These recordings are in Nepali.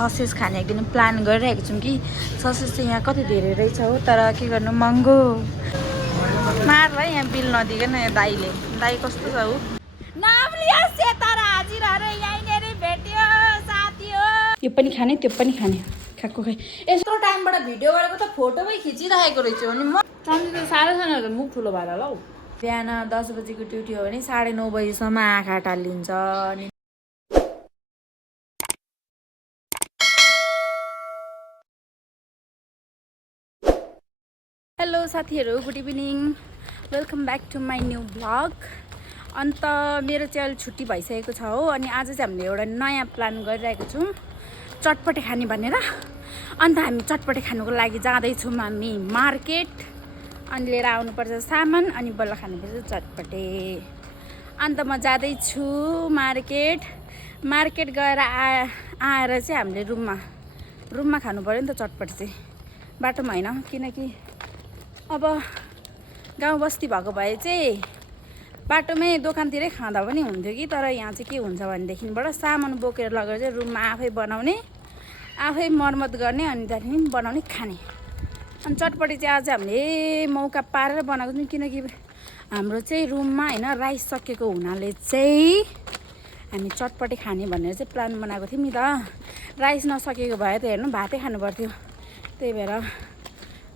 ससेज खाने एक दिन प्लान गरिरहेको छौँ कि ससेज चाहिँ यहाँ कति धेरै रहेछ हो, तर के गर्नु महँगो मार है यहाँ बिल नदिकन यहाँ दाइले। दाइ कस्तो छ ऊ यो पनि खाने त्यो पनि खाने खाएको खै यस्तो टाइमबाट भिडियो गरेको त फोटोमै खिचिरहेको रहेछु अनि म सम्झि त साह्रो छैन त मुख ठुलो भएर होला हौ। बिहान 10 बजीको ड्युटी हो भने 9:30 बजीसम्म आँखा टालिन्छ अनि हेलो साथीहरू, good evening, welcome back to my new blog. अन्त मेरो चाहिँ अहिले छुट्टी भइसकेको छ हो, अनि आज चाहिँ हामीले एउटा नयाँ प्लान गरिरहेको छौँ चटपटे खाने भनेर। अन्त हामी चटपटे खानुको लागि जाँदैछौँ हामी मार्केट, अनि लिएर आउनुपर्छ सामान, अनि बल्ल खानुपर्छ चटपटे। अन्त म जाँदैछु मार्केट गएर आएर चाहिँ हामीले रुममा खानु पऱ्यो नि त चटपटे चाहिँ, बाटोमा होइन। किनकि अब गाउँ बस्ती भएको भए चाहिँ बाटोमै दोकानतिरै खाँदा पनि हुन्थ्यो कि, तर यहाँ चाहिँ के हुन्छ भनेदेखिबाट सामान बोकेर लगेर चाहिँ रुममा आफै बनाउने, आफै मर्मत गर्ने, अनि त्यहाँदेखि बनाउने खाने। अनि चटपटे चाहिँ आज हामीले मौका पारेर बनाएको छौँ, किनकि हाम्रो चाहिँ रुममा होइन राइस सकिएको हुनाले चाहिँ हामी चटपटे खाने भनेर चाहिँ प्लान बनाएको थियौँ नि त। राइस नसकेको भए त हेर्नु भातै खानु पर्थ्यो, त्यही भएर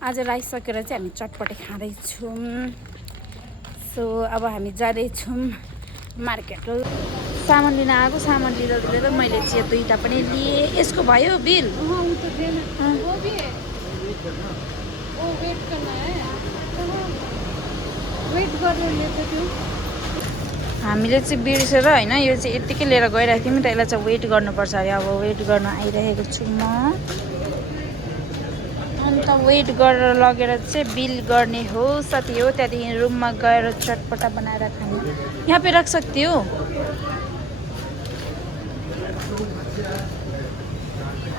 आज राइस सकेर चाहिँ हामी चटपटे खाँदैछौँ। सो अब हामी जाँदैछौँ मार्केट। सामान लिन आएको, सामान लिँदा मैले चाहिँ 2टा पनि लिएँ। यसको भयो बिल? हामीले चाहिँ बिर्सेर होइन, यो चाहिँ यत्तिकै लिएर गइरहेको थियौँ त, यसलाई चाहिँ वेट गर्नुपर्छ अरे। अब वेट गर्न आइरहेको छु म। अन्त वेट गरेर लगेर चाहिँ बिल गर्ने हो साथी हो, त्यहाँदेखि रुममा गएर चटपटा बनाएर खाने। यहाँ पे राख सक्ती हो।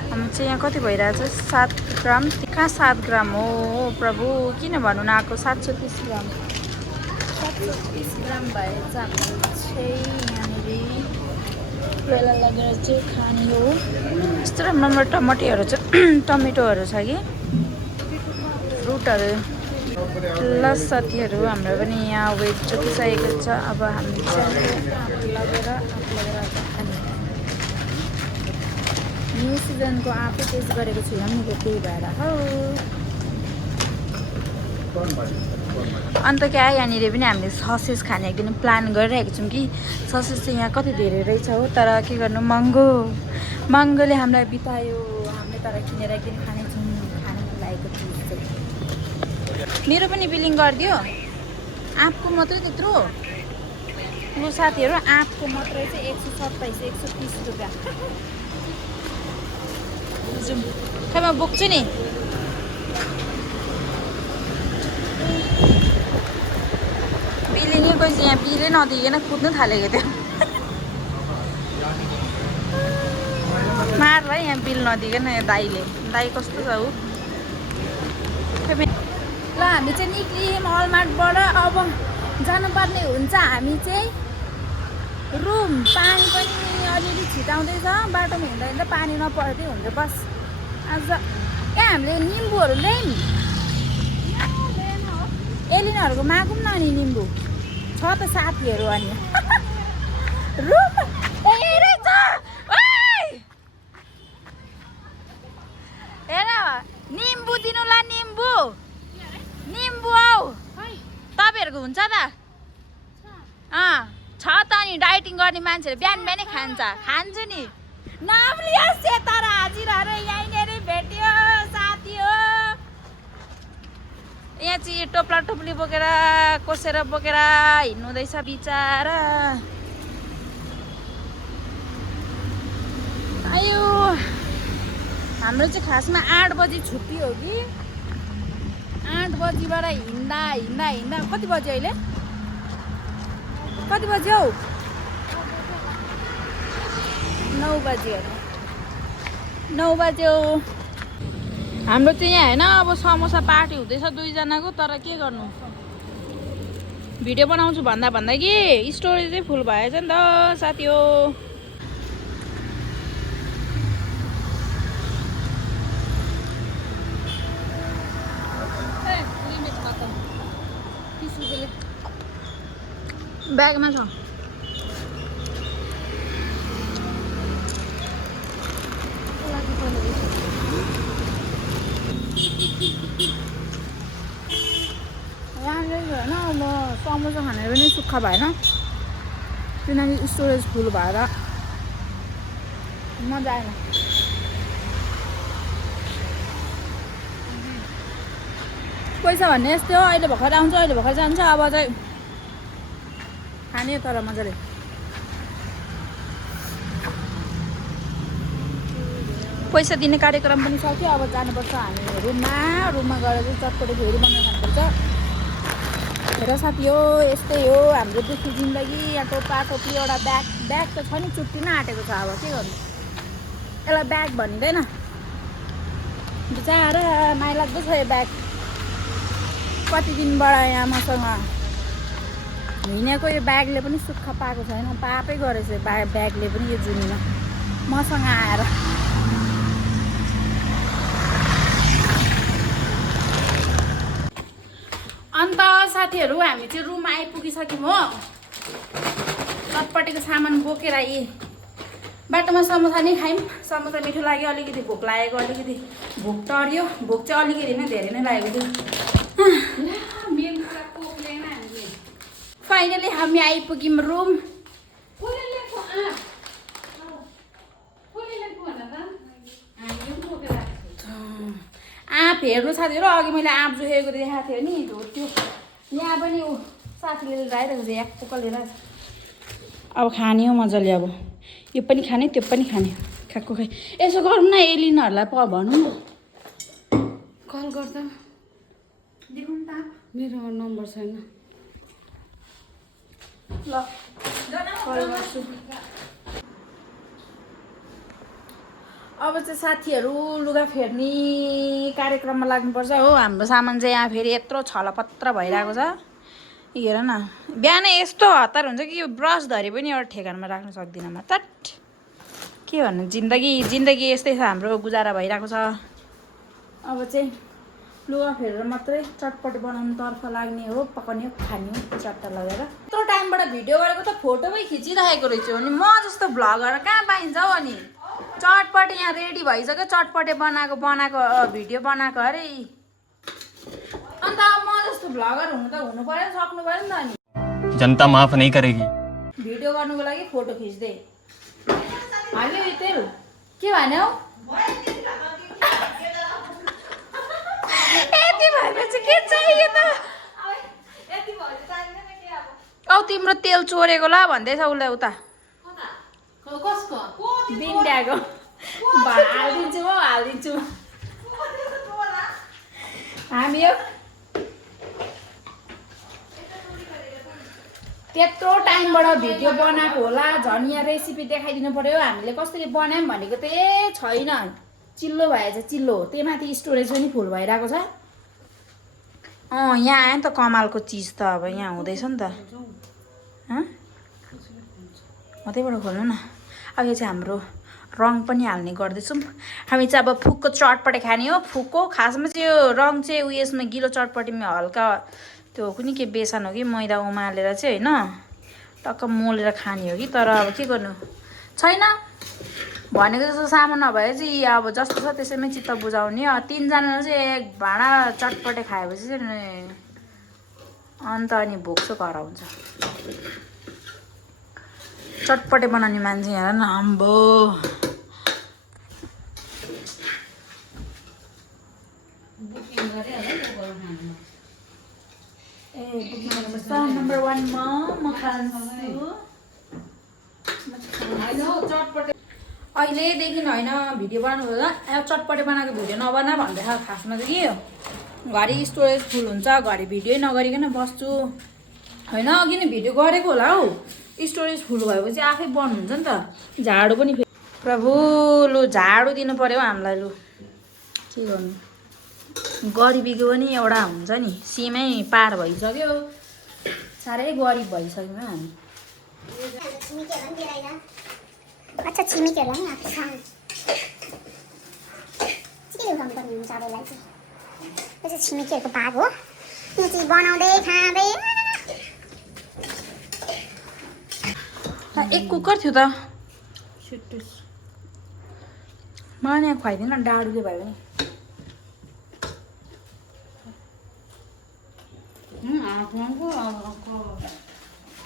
हामी चाहिँ यहाँ कति भइरहेछ 7 ग्राम, कहाँ 7 ग्राम हो प्रभु, किन भन्नु न आएको 730 ग्राम 730 ग्राम भएर चाहिँ हामीले चाहिँ यहाँनिर यसलाई लगेर चाहिँ खाने हो। यस्तो राम्रो टमाटोहरू छ टमेटोहरू छ कि फ्रुटहरू। ल साथीहरू, हाम्रो पनि यहाँ वेट चुकिसकेको छ। अब हामी चाहिँ लगेर खाने। न्यू सिजनको आफै टेस्ट गरेको छुइनँ नि, त्यही भएर हो। अन्त क्या यहाँनिर पनि हामीले ससेज खाने एक दिन प्लान गरिरहेको छौँ कि ससेज चाहिँ यहाँ कति धेरै रहेछ हो, तर के गर्नु महँगोले हामीलाई बितायो। हामीले तर किनेर एक दिन खानेछौँ, खानु मन लागेको चिज चाहिँ। मेरो पनि बिलिङ गरिदियो, आँपको मात्रै त्यत्रो। लु साथीहरू, आँपको मात्रै चाहिँ 127 130 रुपियाँ। जाउँ खै, म बोक्छु नि। बिलिङै कोही चाहिँ यहाँ बिलै नदिकन कुद्नु थालेको थियो। मार है यहाँ बिल नदिकन यहाँ दाइले। दाइ कस्तो छ ऊ। ल हामी चाहिँ निक्लियौँ हलमार्टबाट। अब जानुपर्ने हुन्छ हामी चाहिँ रुम। पानी पनि अलिअलि छिटाउँदैछ, बाटोमा हिँड्दा पानी नपर्दै हुन्छ बस। आज यहाँ हामीले निम्बुहरू ल्यायौँ, एलिनाहरूको मागौँ न अनि निम्बु छ त साथीहरू। अनि रुम हेर निम्बु दिनु ल, निम्बु आऊ तपाईँहरूको हुन्छ त? छ त नि, डाइटिङ गर्ने मान्छेहरू बिहान बिहानै खान्छु नि। नम्लिया सेता र हाजिरहरू यहीँनिर भेट्यो साथी हो। यहाँ चाहिँ टोप्ला टोप्ली बोकेर कोसेर बोकेर हिँड्नुहुँदैछ बिचारा। आयो हाम्रो चाहिँ खासमा 8 बजी छुट्टी हो कि, 8 बजीबाट हिँड्दा कति बज्यो अहिले? कति बज्यो हौ? 9 बज्यो। 9 बज्यो। हाम्रो चाहिँ यहाँ होइन अब समोसा पार्टी हुँदैछ 2जनाको, तर के गर्नु, भिडियो बनाउँछु भन्दा कि स्टोरेज चाहिँ फुल भएछ नि त साथी हो। ब्यागमा छ यहाँले होइन अब समोसा खाने पनि सुक्खा भएन किनकि स्टोरेज फुल भएर मजा आएन पैसा भन्ने यस्तै हो अहिले भर्खर आउँछ अहिले भर्खर जान्छ अब चाहिँ खाने तर मजाले पैसा दिने कार्यक्रम पनि सक्यो अब जानुपर्छ हामी रुममा गएर चाहिँ चटपटे फेरि बनाएर खानुपर्छ हेर साथी हो यस्तै हो हाम्रो दुःखी जिन्दगी यहाँ टोपा टोपी एउटा ब्याग त छ नि चुट्टिन आँटेको छ अब के गर्नु यसलाई ब्याग भनिँदैन बिचारा माइलाग्दो छ यो ब्याग कति दिनबाट यहाँ मसँग हिँडेको यो ब्यागले पनि सुक्खा पाएको छैन पापै गरेछ ब्यागले पनि यो जुनीमा मसँग आएर अन्त साथीहरू हामी चाहिँ रुममा आइपुगिसक्यौँ हो चटपटेको सामान बोकेर आएँ बाटोमा समोसा नै खायौँ समोसा मिठो लाग्यो अलिकति भोक लागेको अलिकति भोक टर्यो भोक चाहिँ अलिकति नै धेरै नै लागेको थियो फाइनली हामी आइपुग्यौँ रुम आँप हेर्नु साथीहरू अघि मैले आँप जोखेको देखाएको थियो नि त्यो यहाँ पनि ऊ साथीले लिएर आइरहेको छ एक पोका लिएर अब खाने हो मजाले अब यो पनि खाने त्यो पनि खाने खाएको खाइ यसो गरौँ न एलिनहरूलाई भनौँ न कल गर्दा देखौँ त मेरो नम्बर छैन ल कल गर्छु अब चाहिँ साथीहरू लुगा फेर्ने कार्यक्रममा लाग्नुपर्छ हो हाम्रो सामान चाहिँ यहाँ फेरि यत्रो छलपत्र भइरहेको छ हेर न बिहानै यस्तो हतार हुन्छ कि यो ब्रस धरे पनि एउटा ठेगानमा राख्न सक्दिनँ म चट के भन्नु जिन्दगी यस्तै छ हाम्रो गुजारा भइरहेको छ अब चाहिँ लुगा फेरेर मात्रै चटपट बनाउनुतर्फ लाग्ने हो पकाउने हो खाने हो चट्टा लगेर यत्रो टाइमबाट भिडियो गरेको त फोटोमै खिचिरहेको रहेछु अनि म जस्तो भ्लगर कहाँ पाइन्छ हौ अनि चटपटे यहाँ रेडी भइसक्यो चटपटे बनाएको भिडियो बनाएको अरे अन्त म जस्तो भ्लगर हुनु पर्यो सक्नु पर्यो नि त अनि जनता माफ नहीं करेगी भिडियो गर्नुको लागि फोटो खिच्दै हाल्यो यो तेल के भन्यो यति भएपछि के चाहियो त औ तिम्रो तेल चोरेको ल भन्दैछ उसलाई उता बिन्ड्याएको हालिदिन्छु हामी यो त्यत्रो टाइमबाट भिडियो बनाएको होला झन् यहाँ रेसिपी देखाइदिनु पर्यो हामीले कसरी बनायौँ भनेको त छैन चिल्लो भएछ चिल्लो त्यही माथि स्टोरेज पनि फुल भइरहेको छ यहाँ आयो नि त कमालको चिज त अब यहाँ हुँदैछ नि त त्यहीबाट खोल्नु न अब यो चाहिँ हाम्रो रङ पनि हाल्ने गर्दैछौँ हामी चाहिँ अब फुकको चटपटे खाने हो फुकको खासमा चाहिँ यो रङ चाहिँ उयसमा गिलो चटपटीमा हल्का त्यो कुनै के बेसन हो कि मैदा उमालेर चाहिँ होइन टक्क मोलेर खाने हो कि तर अब के गर्नु छैन भनेको जस्तो सामान नभए चाहिँ अब जस्तो छ त्यसैमै चित्त बुझाउने तिनजनाले चाहिँ एक भाँडा चटपटे खाएपछि चाहिँ अन्त अनि भोक चाहिँ हराउँछ चटपटे बनाउने मान्छे हेर न आम्बो नम्बर 1 म खान्छु अहिलेदेखि होइन भिडियो बनाउनु होला चटपटे बनाएको भिडियो नबना भन्दैछ खासमा चाहिँ के घरि स्टोरेज फुल हुन्छ घरि भिडियो नगरिकन बस्छु होइन अघि नै भिडियो गरेको होला हौ स्टोरेज फुल भएपछि आफै बन्द हुन्छ नि त झाडु पनि प्रभु लु झाडु दिनु पर्यो हामीलाई लु के गर्नु गरिबीको पनि एउटा हुन्छ नि सीमै पार भइसक्यो साह्रै गरिब भइसक्यौँ हामी अच्छा छिमेकीहरूलाई पनि आएको छ के उठाउनु पर्ने हुन्छ अब यसलाई चाहिँ यो चाहिँ छिमेकीहरूको भाग हो यो चिज बनाउँदै खाँदै एक कुकर थियो त छिट्टो मलाई यहाँ खुवाइदिनु न डाडुले भयो भने हातमा पो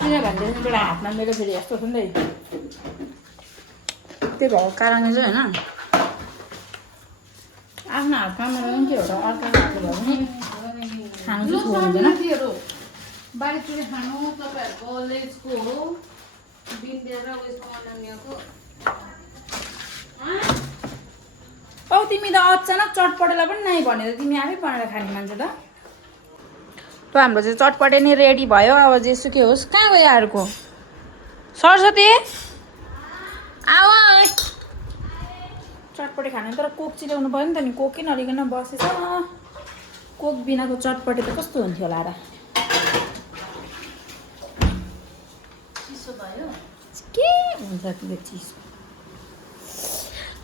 किनभने बेला हातमा मेरो फेरि यस्तो छ नि त त्यही भएको कारणले चाहिँ होइन आफ्नो हातमा मेरो पनि के हो त अर्को हातले भयो भने खानु चाहिँ छोड्दैन बारीतिर खानु तपाईँहरूको लेजको हो बिन्देर उयसको अनन्यको औ तिमी त अचानक चटपटेलाई पनि नै भनेर तिमी आफै बनाएर खाने मान्छे त हाम्रो चाहिँ चटपटे नै रेडी भयो अब जेसुकै होस् कहाँ गयो अर्को सरस्वती आऊ चटपटे खाने तर कोक चिलाउनु पऱ्यो नि त नि कोकै नलिकन बसेछ कोक बिनाको चटपटे त कस्तो हुन्थ्यो होला र चिसो भयो के हुन्छ त्यो चिसो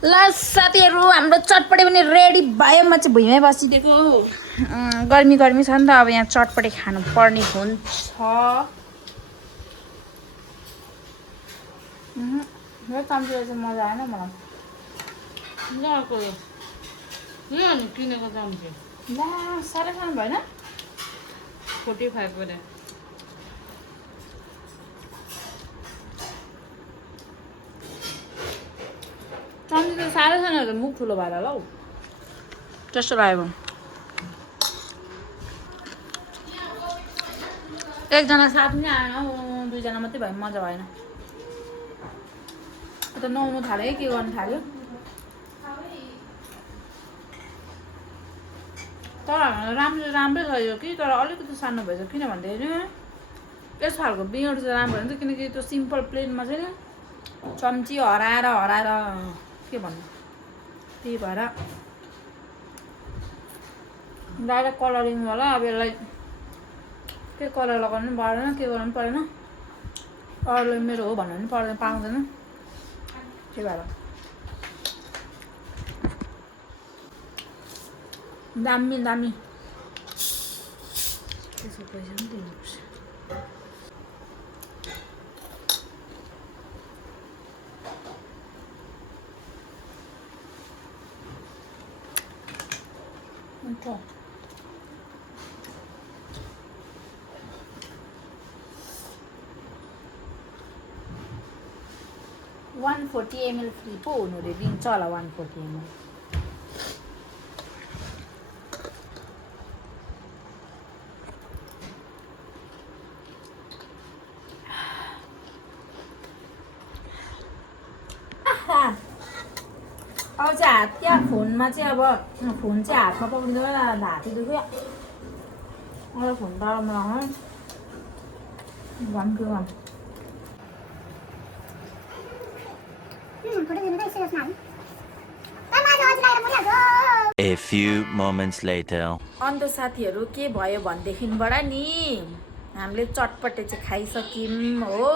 ल साथीहरू हाम्रो चटपटे पनि रेडी भयो म चाहिँ भुइँमै बसिदिएको गर्मी गर्मी छ नि त अब यहाँ चटपटे खानु पर्ने हुन्छ यो चम्चीले चाहिँ मजा आएन मलाई अर्को यो अनि किनेको चम्ची ला साह्रै खानु भएन 45 गरेँ चम्ची त साह्रै छैन त मुख ठुलो भएर होला हौ त्यस्तो लाग्यो एकजना साथ पनि आएन हौ दुईजना मात्रै भयो मजा भएन त नुहाउनु थाल्यो के गर्नु थाल्यो तर राम्रै छ यो कि तर अलिकति सानो भएछ किन भन्दाखेरि यस्तो खालको बिँड चाहिँ राम्रो हुन्छ किनकि त्यो सिम्पल प्लेनमा चाहिँ चम्ची हराएर के भन्नु त्यही भएर डाइरेक्ट कलरिङ होला अब यसलाई के कलर लगाउनु पनि पर्दैन के गर्नु पनि परेन अरूले मेरो हो भन्नु पनि पर्दैन पाउँदैन त्यही भएर दामी दामी त्यसको पैसा पनि दिनुपर्छ हुन्छ 140 ml फ्री पो हुनु रे दिन्छ होला 140 ml अब चाहिँ हात क्या फोनमा चाहिँ अब फोन चाहिँ हातमा पक्रिँदै हातै दुख्यो अरू फोन टाढामा लगाउनु भन् A few moments later. अन्त साथीहरू के भयो भनेदेखिबाट नि हामीले चटपटे चाहिँ खाइसक्यौँ हो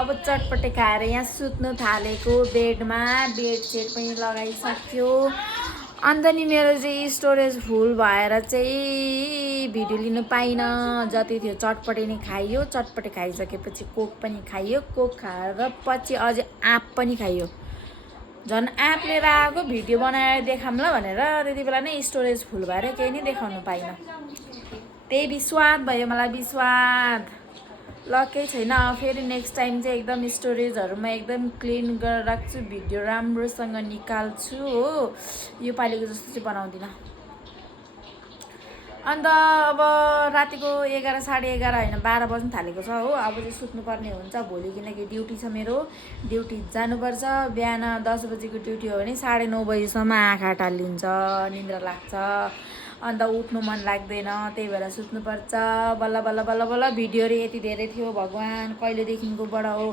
अब चटपटे खाएर यहाँ सुत्नु थालेको बेडमा बेड सेट पनि लगाइसक्यो अन्त नि मेरो चाहिँ स्टोरेज फुल भएर चाहिँ भिडियो लिनु पाइनँ जति थियो चटपटे नै खाइयो चटपटे खाइसकेपछि कोक पनि खाइयो कोक खाएर पछि अझै आँप पनि खाइयो झन् आँप लिएर आएको भिडियो बनाएर देखाउँला भनेर त्यति बेला नै स्टोरेज फुल भएर केही नै देखाउनु पाइनँ त्यही विस्वाद भयो मलाई विस्वाद ल केही छैन फेरि नेक्स्ट टाइम चाहिँ एकदम स्टोरेजहरूमा एकदम क्लिन गरेर राख्छु भिडियो राम्रोसँग निकाल्छु हो यो पालिको जस्तो चाहिँ बनाउँदिनँ अन्त अब रातिको 11 साढे 11 होइन 12 बज्नु थालेको छ हो अब चाहिँ सुत्नुपर्ने हुन्छ भोलि किनकि ड्युटी छ मेरो ड्युटी जानुपर्छ बिहान 10 बजेको ड्युटी हो भने 9:30 बजीसम्म आँखा टालिन्छ निन्द्रा लाग्छ अन्त उठ्नु मन लाग्दैन त्यही भएर सुत्नुपर्छ बल्ल बल्ल बल्ल बल्ल भिडियोहरू यति धेरै थियो भगवान् कहिलेदेखिको बडा हो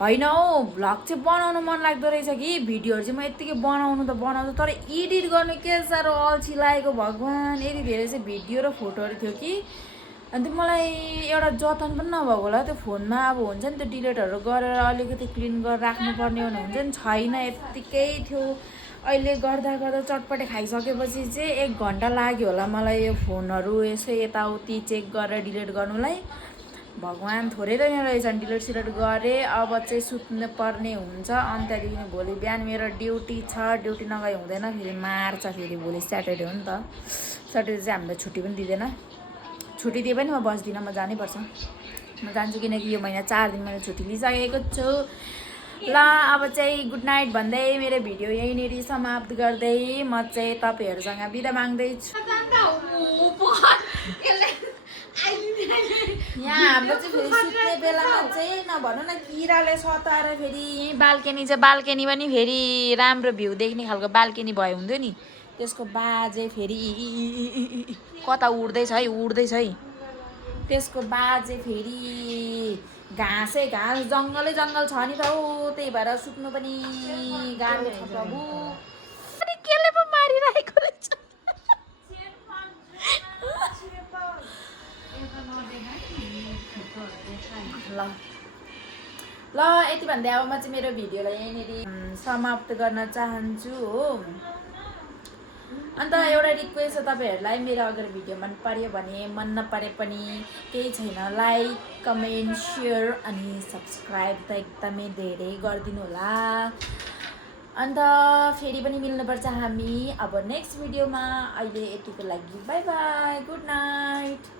होइन हौ भ्लग चाहिँ बनाउनु मन लाग्दो रहेछ कि भिडियोहरू चाहिँ म यत्तिकै बनाउनु त बनाउँछु तर एडिट गर्नु के साह्रो अल्छी लागेको भगवान् यति धेरै चाहिँ भिडियो र फोटोहरू थियो कि अन्त मलाई एउटा जतन पनि नभएको होला त्यो फोनमा अब हुन्छ नि त्यो डिलिटहरू गरेर अलिकति क्लिन गरेर राख्नुपर्ने हुन्छ नि छैन यत्तिकै थियो अहिले गर्दा गर्दा चटपटे खाइसकेपछि चाहिँ 1 घन्टा लाग्यो होला मलाई यो फोनहरू यसो यताउति चेक गरेर डिलिट गर्नुलाई भगवान् थोरै नै रहेछन् डिलिट सिलिट गरेँ अब चाहिँ सुत्नु पर्ने हुन्छ अनि त्यहाँदेखि भोलि बिहान मेरो ड्युटी छ ड्युटी नगए हुँदैन फेरि मार्छ फेरि भोलि स्याटरडे हो नि त स्याटरडे चाहिँ हामीलाई छुट्टी पनि दिँदैन छुट्टी दिए पनि म बस्दिनँ म जानैपर्छ म जान्छु किनकि यो महिना 4 दिन मैले छुट्टी लिइसकेको छु ल अब चाहिँ गुड नाइट भन्दै मेरो भिडियो यहीँनिर समाप्त गर्दै म चाहिँ तपाईँहरूसँग बिदा माग्दैछु यहाँ हाम्रो चाहिँ फेरि सुत्ने बेलामा चाहिँ नभनौँ न किराले सताएर फेरि यहीँ बाल्कनी पनि फेरि राम्रो भ्यू देख्ने खालको बाल्कनी भयो हुन्थ्यो नि त्यसको बाजे फेरि कता उड्दैछ है त्यसको बाजे फेरि घाँस जङ्गल छ नि त हो त्यही भएर सुत्नु पनि गाह्रो छ प्रभु अनि केले पो मारिरहेको रहेछ ल यति भन्दै अब म चाहिँ मेरो भिडियोलाई यहीँनिर समाप्त गर्न चाहन्छु हो अन्त एउटा रिक्वेस्ट छ तपाईँहरूलाई मेरो अगर भिडियो मन पर्यो भने मन नपरे पनि केही छैन लाइक कमेन्ट सेयर अनि सब्सक्राइब त एकदमै धेरै गरिदिनु होला अन्त फेरि पनि मिल्नुपर्छ हामी अब नेक्स्ट भिडियोमा अहिले यतिको लागि बाई बाई गुड नाइट